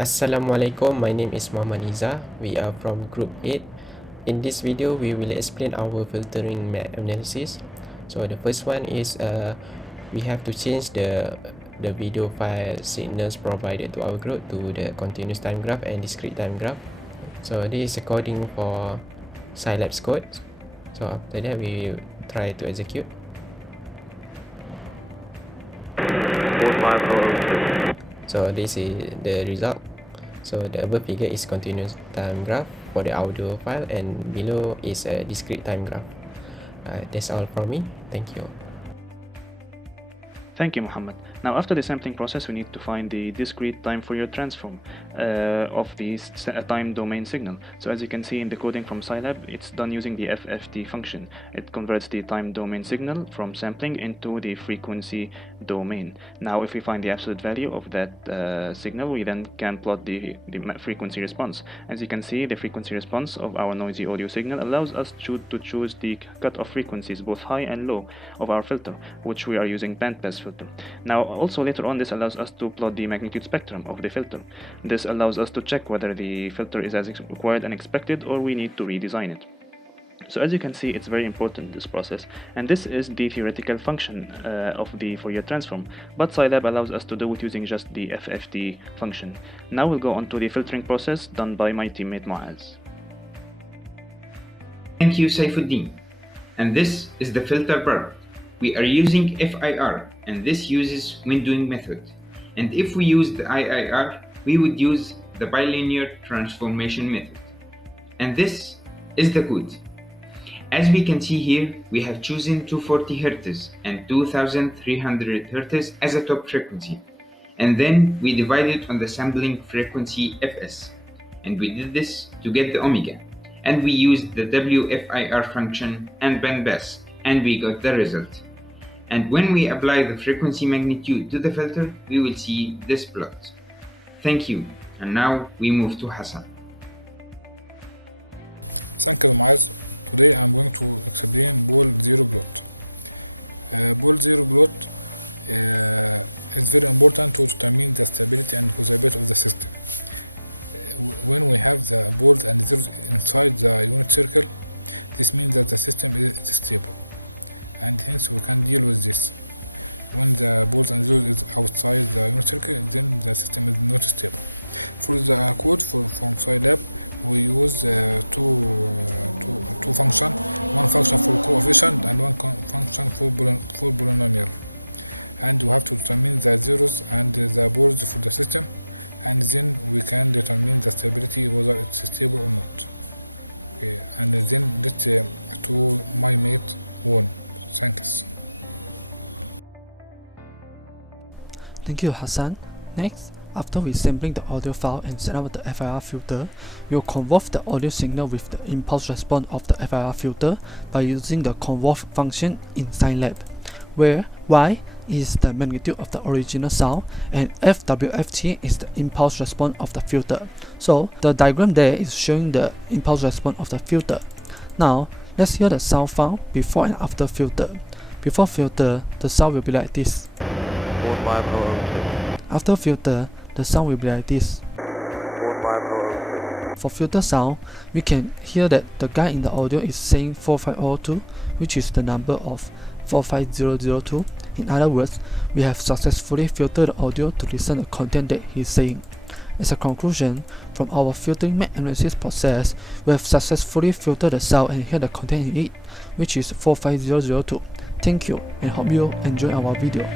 Assalamualaikum, my name is Muhammad Iza. We are from Group 8. In this video, we will explain our filtering analysis. So the first one is we have to change the video file signals provided to our group to the continuous time graph and discrete time graph. So this is according for Scilab's code. So after that, we will try to execute. So this is the result. So the above figure is continuous time graph for the audio file, and below is a discrete time graph. That's all from me. Thank you. Thank you, Muhammad. Now, after the sampling process, we need to find the discrete time Fourier transform of the time domain signal. So as you can see in the coding from Scilab, it's done using the FFT function. It converts the time domain signal from sampling into the frequency domain. Now, if we find the absolute value of that signal, we then can plot the frequency response. As you can see, the frequency response of our noisy audio signal allows us to choose the cutoff frequencies, both high and low, of our filter, which we are using bandpass filter. Now, also later on, this allows us to plot the magnitude spectrum of the filter. This allows us to check whether the filter is as required and expected, or we need to redesign it. So as you can see, it's very important, this process, and this is the theoretical function of the Fourier transform, but Scilab allows us to do it using just the FFT function. Now we'll go on to the filtering process done by my teammate Muaz. Thank you, Saifuddin. And this is the filter part. We are using FIR, and this uses windowing method. And if we use the IIR, we would use the bilinear transformation method. And this is the code. As we can see here, we have chosen 240 Hz and 2300 Hz as a top frequency. And then we divided on the sampling frequency Fs. And we did this to get the omega. And we used the WFIR function and bandpass, and we got the result. And when we apply the frequency magnitude to the filter, we will see this plot. Thank you. And now we move to Hassan. Thank you, Hassan. Next, after we sampling the audio file and set up the FIR filter, we will convolve the audio signal with the impulse response of the FIR filter by using the convolve function in Scilab, where Y is the magnitude of the original sound and FWFT is the impulse response of the filter. So the diagram there is showing the impulse response of the filter. Now, let's hear the sound file before and after filter. Before filter, the sound will be like this. After filter, the sound will be like this. For filter sound, we can hear that the guy in the audio is saying 4502, which is the number of 45002. In other words, we have successfully filtered the audio to listen to the content that he is saying. As a conclusion, from our filtering map analysis process, we have successfully filtered the sound and hear the content in it, which is 45002. Thank you, and hope you enjoy our video.